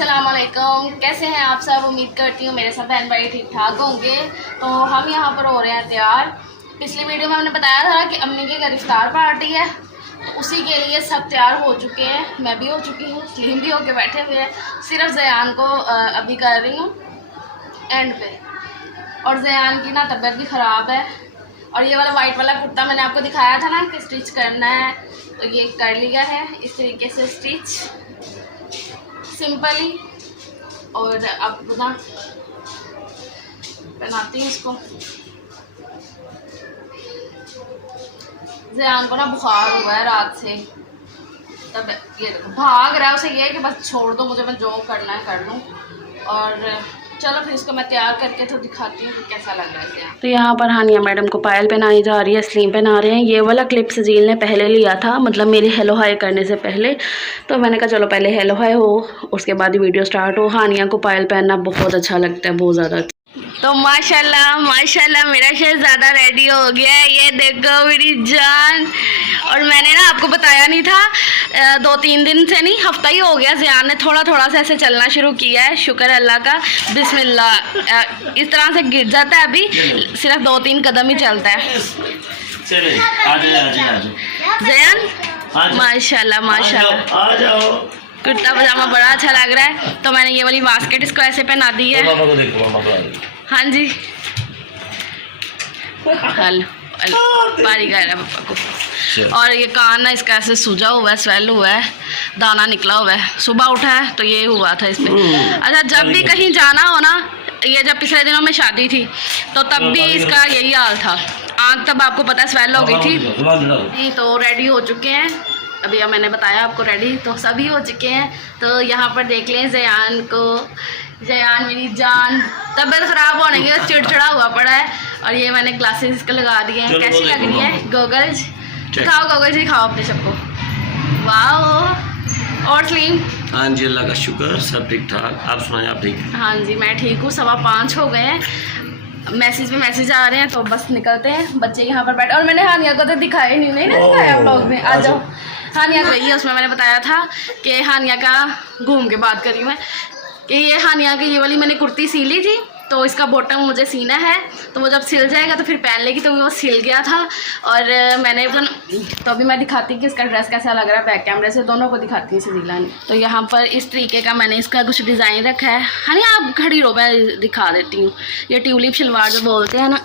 अस्सलाम वालेकुम, कैसे हैं आप सब। उम्मीद करती हूँ मेरे सब बहन भाई ठीक ठाक होंगे। तो हम यहाँ पर हो रहे हैं तैयार। पिछली वीडियो में हमने बताया था कि अम्मी के घर इफ्तार पार्टी है, तो उसी के लिए सब तैयार हो चुके हैं। मैं भी हो चुकी हूँ, सलीम भी होके बैठे हुए हैं। सिर्फ ज़यान को अभी कर रही हूँ एंड पे, और ज़यान की ना तबीयत भी ख़राब है। और ये वाला वाइट वाला कुर्ता मैंने आपको दिखाया था ना कि स्टिच करना है, तो ये कर लिया है इस तरीके से स्टिच सिंपली। और अब ना पहनाती हूँ इसको। ज़यान को ना बुखार हुआ है रात से, तब ये देखो भाग रहा है। उसे ये है कि बस छोड़ दो मुझे, मैं जो करना है कर लूँ। और चलो फिर इसको मैं तैयार करके तो दिखाती हूँ कि कैसा लग रहा है। तो यहाँ पर हानिया मैडम को पायल पहनाई जा रही है, स्लीम पहना रहे हैं। ये वाला क्लिप सजील ने पहले लिया था, मतलब मेरी हेलो हाय करने से पहले। तो मैंने कहा चलो पहले हेलो हाय हो, उसके बाद ही वीडियो स्टार्ट हो। हानिया को पायल पहनना बहुत अच्छा लगता है, बहुत ज़्यादा। तो माशाल्लाह माशाल्लाह मेरा शहज़ादा रेडी हो गया है, ये देखो मेरी जान। और मैंने ना आपको बताया नहीं था, 2-3 दिन से नहीं, हफ्ता ही हो गया। ज़यान ने थोड़ा थोड़ा सा ऐसे चलना शुरू किया है, शुक्र अल्लाह का। बिस्मिल्लाह, इस तरह से गिर जाता है, अभी सिर्फ 2-3 कदम ही चलता है। ज़यान माशाल्लाह माशाल्लाह, आ जाओ। कुर्ता पजामा बड़ा अच्छा लग रहा है। तो मैंने ये वाली बास्केट इसको ऐसे पहना दी है। हाँ जी, हेलो पारी कर रहा है पापा को। और ये कान ना इसका ऐसे सूजा हुआ है, स्वेल हुआ है, दाना निकला हुआ है। सुबह उठा है तो ये हुआ था इस पे। अच्छा, जब भी कहीं जाना हो ना, ये जब पिछले दिनों में शादी थी तो तब भी इसका यही हाल था। आँख तब आपको पता है स्वेल हो गई थी। तो रेडी हो चुके हैं अभी, मैंने बताया आपको रेडी तो सभी हो चुके हैं। तो यहाँ पर देख लें ज़यान को। ज़यान मेरी जान, तबीयत ख़राब होने की चिड़चिड़ा हुआ पड़ा है। और ये मैंने ग्लासेस इसको लगा दिए हैं। कैसी लग रही है गोगल्स? दिखाओ गोगल्स, दिखाओ अपने सबको। वाह। और सलीम? हाँ जी, अल्लाह का शुक्र, सब ठीक ठाक। आप सुनाएं, आप ठीक? हाँ जी, मैं ठीक हूँ। 5:15 हो गए हैं, मैसेज पे मैसेज आ रहे हैं, तो बस निकलते हैं। बच्चे यहाँ पर बैठे, और मैंने हानिया को तो दिखाया नहीं दिखाया ब्लॉग में। आ जाओ। हानिया गई है, उसमें मैंने बताया था कि हानिया का घूम के बात करी मैं कि ये हानिया की ये वाली मैंने कुर्ती सी ली थी, तो इसका बॉटम मुझे सीना है। तो वो जब सिल जाएगा तो फिर पहन लेगी। तो वो सिल गया था, और मैंने तो अभी मैं दिखाती कि इसका ड्रेस कैसा लग रहा है बैक कैमरे से, दोनों को दिखाती हूँ सजीला ने। तो यहाँ पर इस तरीके का मैंने इसका कुछ डिज़ाइन रखा है। हानिया आप खड़ी रहो, मैं दिखा देती हूँ। ये ट्यूलिप शलवार जो बोलते हैं ना,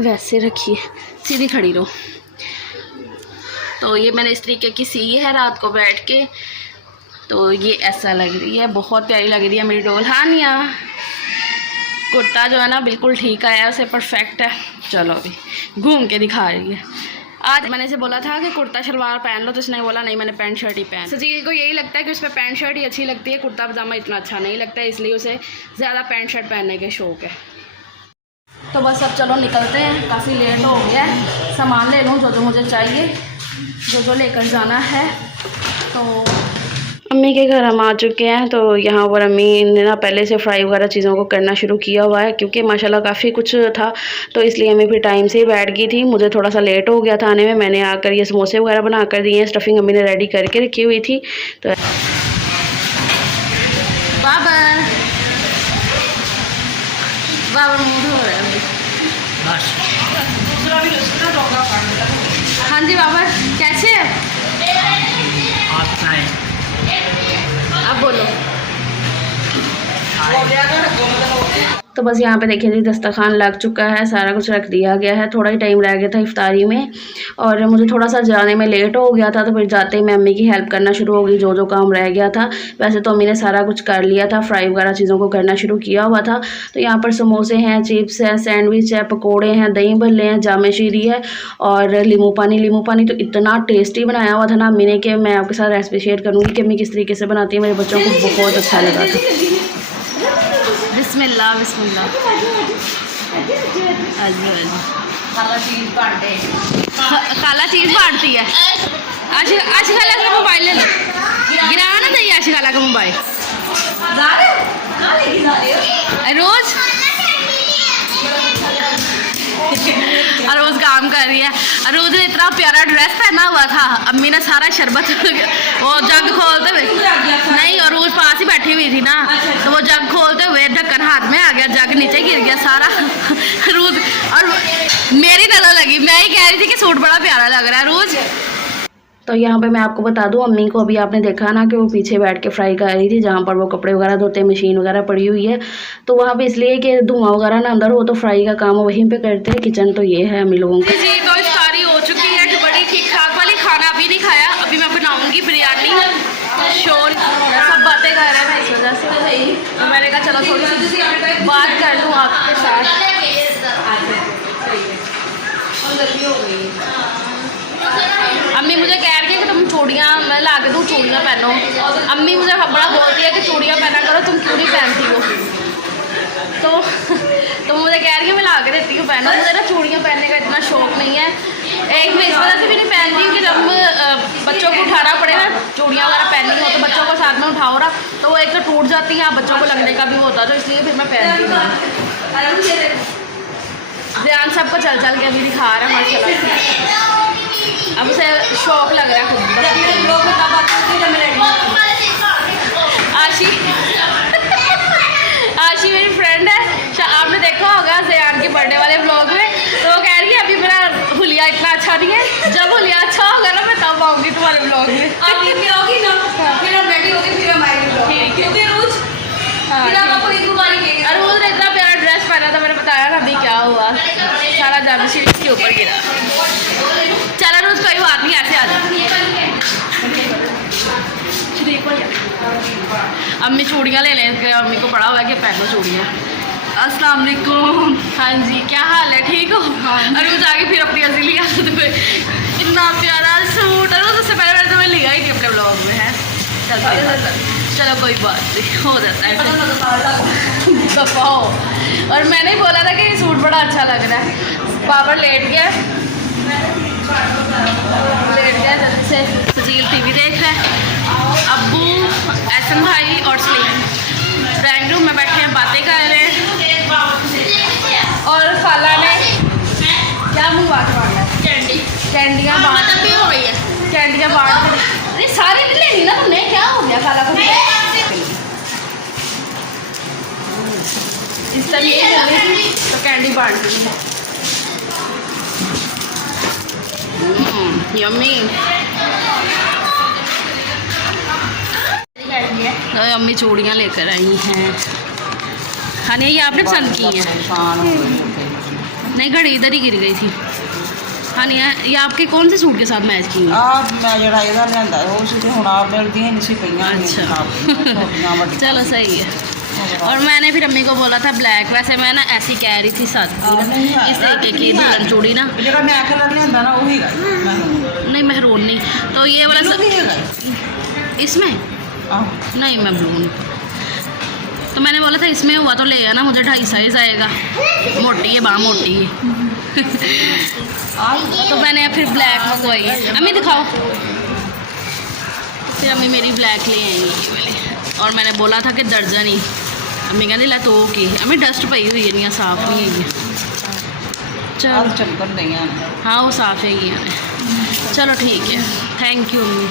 वैसे रखिए, सीधी खड़ी रहो। तो ये मैंने इस तरीके की सी है रात को बैठ के। तो ये ऐसा लग रही है, बहुत प्यारी लग रही है मेरी डोल। हानिया कुर्ता जो है ना बिल्कुल ठीक आया है, उसे परफेक्ट है। चलो अभी घूम के दिखा रही है। आज मैंने इसे बोला था कि कुर्ता शलवार पहन लो, तो उसने बोला नहीं, मैंने पैंट शर्ट ही पहन। सजील को यही लगता है कि उस पर पैंट शर्ट ही अच्छी लगती है, कुर्ता पजामा इतना अच्छा नहीं लगता है, इसलिए उसे ज़्यादा पैंट शर्ट पहनने के शौक़ है। तो बस अब चलो निकलते हैं, काफ़ी लेट हो गया है। सामान ले लूँ जो मुझे चाहिए, जो लेकर जाना है। तो अम्मी के घर हम आ चुके हैं। तो यहाँ पर अम्मी ने ना पहले से फ्राई वगैरह चीज़ों को करना शुरू किया हुआ है, क्योंकि माशाल्लाह काफ़ी कुछ था, तो इसलिए अम्मी फिर टाइम से ही बैठ गई थी। मुझे थोड़ा सा लेट हो गया था आने में। मैंने आकर ये समोसे वगैरह बना कर दिए हैं, स्टफिंग अम्मी ने रेडी करके रखी हुई थी। तो बाबा मूड हो रहा है। हाँ जी बाबा, कैसे है आप? बोलो। तो बस यहाँ पे देखिए जी, दस्तरखान लग चुका है, सारा कुछ रख दिया गया है। थोड़ा ही टाइम रह गया था इफ्तारी में, और मुझे थोड़ा सा जाने में लेट हो गया था। तो फिर जाते ही मैं अम्मी की हेल्प करना शुरू हो गई, जो काम रह गया था। वैसे तो अम्मी ने सारा कुछ कर लिया था, फ्राई वगैरह चीज़ों को करना शुरू किया हुआ था। तो यहाँ पर समोसे हैं, चिप्स हैं, सैंडविच है, पकोड़े हैं, दही भल्ले हैं, जामे शीरी है, और लीमू पानी तो इतना टेस्टी बनाया हुआ था ना अम्मी ने, कि मैं आपके साथ रेसिपी शेयर करूँगी कि अम्मी किस तरीके से बनाती है। मेरे बच्चों को बहुत अच्छा लगा था। बिस्मिल्लाह बिस्मिल्लाह। काला चीज़ बांटती है। आशिका का मोबाइल ले लो, गिरा ना दही आशिका का मोबाइल रोज। रोज काम कर रही है। रोज ने इतना प्यारा ड्रेस पहना हुआ था, अम्मी ने सारा शरबत वो जग खोलते हुए नहीं, और रोज पास ही बैठी हुई हुई थी ना, तो वो जग खोलते हुए ढक्कन हाथ में आ गया, जग नीचे गिर गया सारा रोज। और मेरी नजर लगी, मैं ही कह रही थी कि सूट बड़ा प्यारा लग रहा है रोज। तो यहाँ पे मैं आपको बता दूँ, अम्मी को अभी आपने देखा ना कि वो पीछे बैठ के फ्राई कर रही थी, जहाँ पर वो कपड़े वगैरह धोते हैं, मशीन वगैरह पड़ी हुई है। तो वहाँ पे इसलिए कि धुआं वगैरह ना अंदर हो, तो फ्राई का काम वहीं पे करते हैं। किचन तो ये है अम्मी लोगों का जी। तो इफ्तारी हो चुकी है, बड़ी ठीक ठाक वाली। खाना अभी नहीं खाया, अभी मैं बनाऊँगी बिरयानी। शोर सब बातें कर रहे हैं इस वजह से, तो मैंने कहा चलो थोड़ी सी बात कर लूँ आपके साथ। अम्मी मुझे कह रही है कि तुम चूड़ियाँ मैं ला के दूँ, चूड़ियाँ पहनो। अम्मी मुझे बड़ा बोलती है कि चूड़ियाँ पहना करो, तुम क्यों नहीं पहनती हो। तो मुझे कह रही है मैं ला के देती हूँ, पहनो। मुझे ना चूड़ियाँ पहनने का इतना शौक नहीं है। एक मैं इस वजह से भी नहीं पहनती हूँ कि जब बच्चों को उठाना पड़े ना, चूड़ियाँ वगैरह पहननी हो तो बच्चों को साथ में उठाओ ना, तो वो एक तो टूट जाती है, बच्चों को लगने का भी होता है, तो इसलिए फिर मैं पहनती हूँ। ध्यान सबको चल चल के अभी दिखा रहा है माशाल्लाह, अब उसे शौक लग रहा है खुद। आशी मेरी फ्रेंड है, आपने देखा होगा ज़यान के बर्थडे वाले व्लॉग में, तो वो कह रही है अभी मेरा हुलिया इतना अच्छा नहीं है, जब हुलिया अच्छा होगा ना मैं तब आऊँगी तुम्हारे व्लॉग में। आओगी ना, फिर हम रेडी होगी, फिर हमारी रोज। और रोज ने इतना प्यारा ड्रेस पहना था, मैंने बताया ना अभी क्या हुआ, सारा जाना सीरीज के ऊपर गिरा। चला रोज कोई बात नहीं, ऐसे आ जाए। अम्मी चूड़ियाँ ले लें, अम्मी को पड़ा हुआ है कि पहनो चूड़ियाँ। अस्सलाम वालेकुम। हाँ जी, क्या हाल है, ठीक हो? और वो जाके फिर अपनी असली हालत में इतना प्यारा सूट, और उससे पहले तो मैं लिया ही नहीं अपने ब्लॉग में है। चलो कोई बात नहीं, हो जाता है दफाओ। और मैंने बोला था कि ये सूट बड़ा अच्छा लग रहा है। बाबर लेट गया जल्दी से, सजील टीवी देख रहा है, अब्बू, एहसन भाई और सलीम ड्राइंग रूम में बैठे हैं, बातें कर रहे हैं। और खाला ने क्या मुँह बात मारना है, कैंडियाँ बांट भी हो रही है, कैंडियाँ बांट। अरे सारी नहीं लेनी ना तुमने, क्या हो गया खाला को? इस तरह ये चल तो कैंडी बांट दी। यम्मी। तो अम्मी चूड़ियाँ लेकर आई हैं। हाँ नहीं, ये आपने पसंद की हैं? नहीं, घड़ी इधर ही गिर गई थी। हाँ नहीं, ये आपके कौन से सूट के साथ मैच की है? अच्छा चलो सही है। और मैंने फिर अम्मी को बोला था ब्लैक, वैसे मैं ना ऐसी कह रही थी साथ इस तरीके की दुल्हन चूड़ी ना, नहीं महरून नहीं, तो ये वाला इसमें नहीं, मैं ब्लू नहीं। तो मैंने बोला था इसमें हुआ तो ले आना, मुझे 2.5 साइज़ आएगा, मोटी है बाँ, मोटी है। तो मैंने फिर ब्लैक मंगवाई है। अम्मी दिखाओ। फिर अम्मी मेरी ब्लैक ले आएंगी ये वाली, और मैंने बोला था कि दर्जन ही, अम्मी कहती ला तो की अम्मी डस्ट पई हुई है, नहीं साफ़ नहीं है। चलो हाँ वो साफ़ है ये, चलो ठीक है, थैंक यू अम्मी।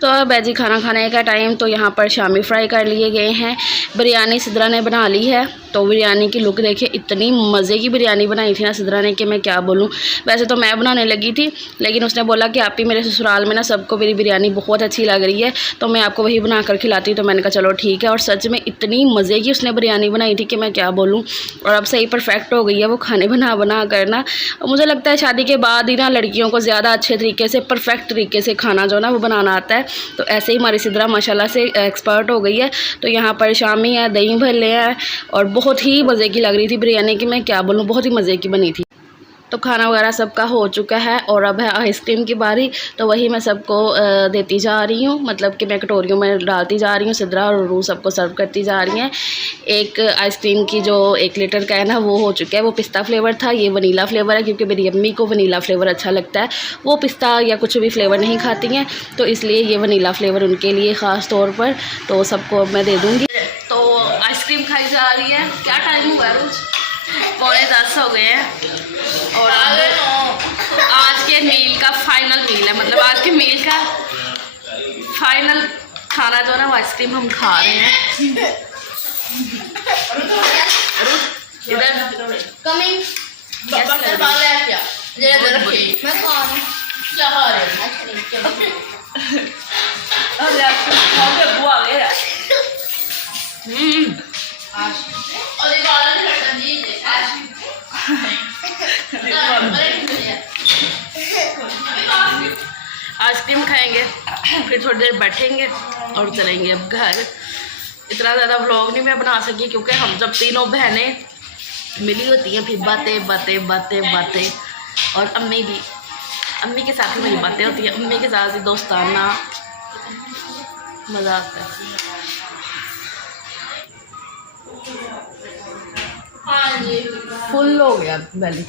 तो अब है जी खाना खाने का टाइम। तो यहाँ पर शामी फ्राई कर लिए गए हैं, बिरयानी सिद्रा ने बना ली है। तो बिरयानी की लुक देखिए, इतनी मज़े की बिरयानी बनाई थी ना सिद्रा ने कि मैं क्या बोलूँ। वैसे तो मैं बनाने लगी थी, लेकिन उसने बोला कि आप ही मेरे ससुराल में ना सबको मेरी बिरयानी बहुत अच्छी लग रही है, तो मैं आपको वही बना कर खिलाती हूँ। तो मैंने कहा चलो ठीक है। और सच में इतनी मज़े की उसने बिरयानी बनाई थी कि मैं क्या बोलूँ। और अब सही परफेक्ट हो गई है वो खाने बना कर ना। मुझे लगता है शादी के बाद ही ना लड़कियों को ज़्यादा अच्छे तरीके से, परफेक्ट तरीके से खाना जो ना वो बनाना आता है। तो ऐसे ही हमारी सिद्रा माशाल्लाह से एक्सपर्ट हो गई है। तो यहाँ पर शामी है, दही भल्ले हैं, और बहुत ही मज़े की लग रही थी बिरयानी की, मैं क्या बोलूँ, बहुत ही मज़े की बनी थी। तो खाना वगैरह सबका हो चुका है, और अब है आइसक्रीम की बारी। तो वही मैं सबको देती जा रही हूँ, मतलब कि मैं कटोरियों में डालती जा रही हूँ। सिद्रा और रू सबको सर्व करती जा रही हैं। एक आइसक्रीम की जो 1 लीटर का है ना वो हो चुका है, वो पिस्ता फ्लेवर था, ये वनीला फ्लेवर है, क्योंकि मेरी अम्मी को वनीला फ्लेवर अच्छा लगता है, वो पिस्ता या कुछ भी फ्लेवर नहीं खाती हैं, तो इसलिए ये वनीला फ्लेवर उनके लिए ख़ास तौर पर। तो सबको मैं दे दूँगी। तो आइसक्रीम खाई जा रही है। क्या टाइम हुआ है रोज़? 9:45 हो गए हैं, और आज के मील का फाइनल मील है, मतलब आज के मील का फाइनल खाना जो है ना वो आइसक्रीम हम खा रहे हैं। इधर कमिंग बटर वाला है क्या जरा रखे मैं खा रही हूं क्या खा रहे हो अरे यार खाओगे बुआ ले यार। और ये वाला भी लड़का जी आइसक्रीम खाएंगे, फिर थोड़ी देर बैठेंगे और चलेंगे अब घर। इतना ज़्यादा व्लॉग नहीं मैं बना सकी क्योंकि हम जब तीनों बहनें मिली होती हैं फिर बातें बातें बातें बातें, और अम्मी भी, अम्मी के साथ ही मेरी बातें होती हैं, अम्मी के साथ ही दोस्ताना मज़ा आता है। हाँ जी फुल हो गया बैली।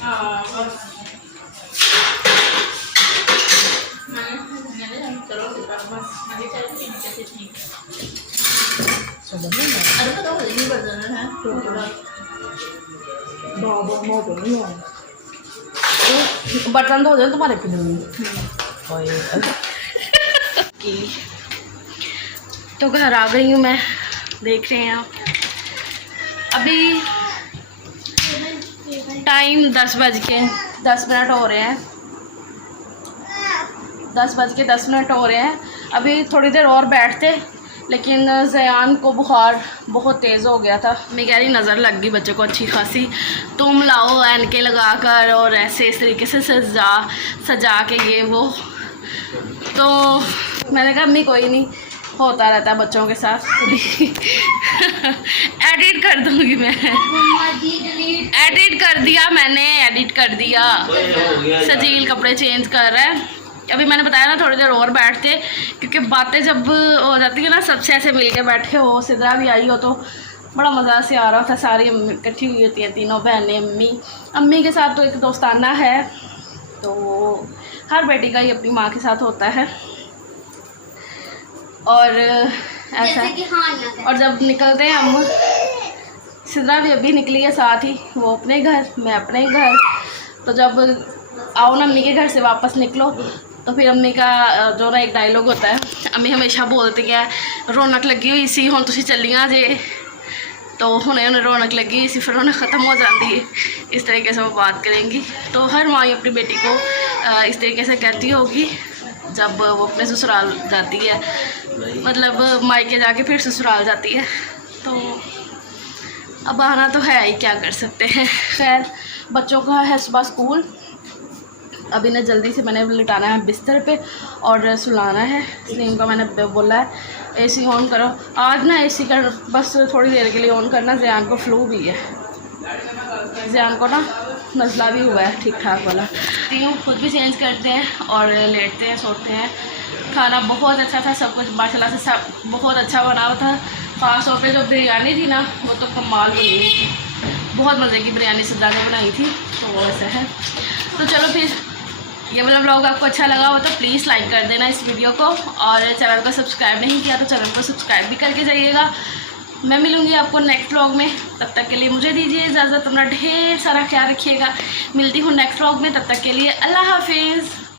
बर्तन धो दे तुम्हारे फिर तो घर आ गई हूँ मैं, देख रहे हैं आप। अभी टाइम 10:10 हो रहे हैं, 10:10 हो रहे हैं। अभी थोड़ी देर और बैठते, लेकिन ज़यान को बुखार बहुत तेज़ हो गया था। मैं कह रही नज़र लग गई बच्चे को अच्छी खासी, तुम लाओ ऐनके लगा कर और ऐसे इस तरीके से सजा के ये वो। तो मैंने कहा अम्मी कोई नहीं, होता रहता है बच्चों के साथ। एडिट कर दूँगी मैं, एडिट कर दिया मैंने, एडिट कर दिया। सजील कपड़े चेंज कर रहा है। अभी मैंने बताया ना थोड़ी देर और बैठते, क्योंकि बातें जब हो जाती है ना सबसे ऐसे मिल के बैठे हो, सिद्रा भी आई हो तो बड़ा मज़ा से आ रहा था। सारी इकट्ठी हुई होती है तीनों बहनें। अम्मी के साथ तो एक दोस्ताना है, तो हर बेटी का ही अपनी माँ के साथ होता है और ऐसा। और जब निकलते हैं हम, सिद्रा भी अभी निकली है साथ ही, वो अपने घर मैं अपने घर। तो जब आओ ना अम्मी के घर से वापस निकलो तो फिर अम्मी का जो ना एक डायलॉग होता है, अम्मी हमेशा बोलती है रौनक लगी हुई सी हुण तुसीं चलियां जे, तो हुणे रौनक लगी हुई सी फिर रौनक ख़त्म हो जाती है। इस तरीके से वो बात करेंगी। तो हर माँ अपनी बेटी को इस तरीके से कहती होगी जब वो अपने ससुराल जाती है, मतलब मायके जाके फिर ससुराल जाती है। तो अब आना तो है ही, क्या कर सकते हैं। खैर बच्चों का है सुबह स्कूल, अभी ना जल्दी से मैंने लिटाना है बिस्तर पे और सुलाना है। स्लीम का मैंने बोला है एसी ऑन करो। आज ना एसी का बस थोड़ी देर के लिए ऑन करना, ज़यान को फ्लू भी है, ज़यान को ना नज़ला भी हुआ है ठीक ठाक वाला। तीनों खुद भी चेंज करते हैं और लेटते हैं सोते हैं। खाना बहुत अच्छा था, सब कुछ माशाल्लाह से सब बहुत अच्छा बना हुआ था। ख़ास तौर पे जो बिरयानी थी ना वो तो कमाल बनी हुई थी, बहुत मज़े की बिरयानी सिद्रा ने बनाई थी। तो वो ऐसा है। तो चलो फिर ये वाला व्लॉग आपको अच्छा लगा हो तो प्लीज़ लाइक कर देना इस वीडियो को, और चैनल को सब्सक्राइब नहीं किया तो चैनल को सब्सक्राइब भी करके जाइएगा। मैं मिलूँगी आपको नेक्स्ट व्लॉग में, तब तक के लिए मुझे दीजिए इजाज़त। अपना ढेर सारा ख्याल रखिएगा। मिलती हूँ नेक्स्ट व्लॉग में, तब तक के लिए अल्लाह हाफिज़।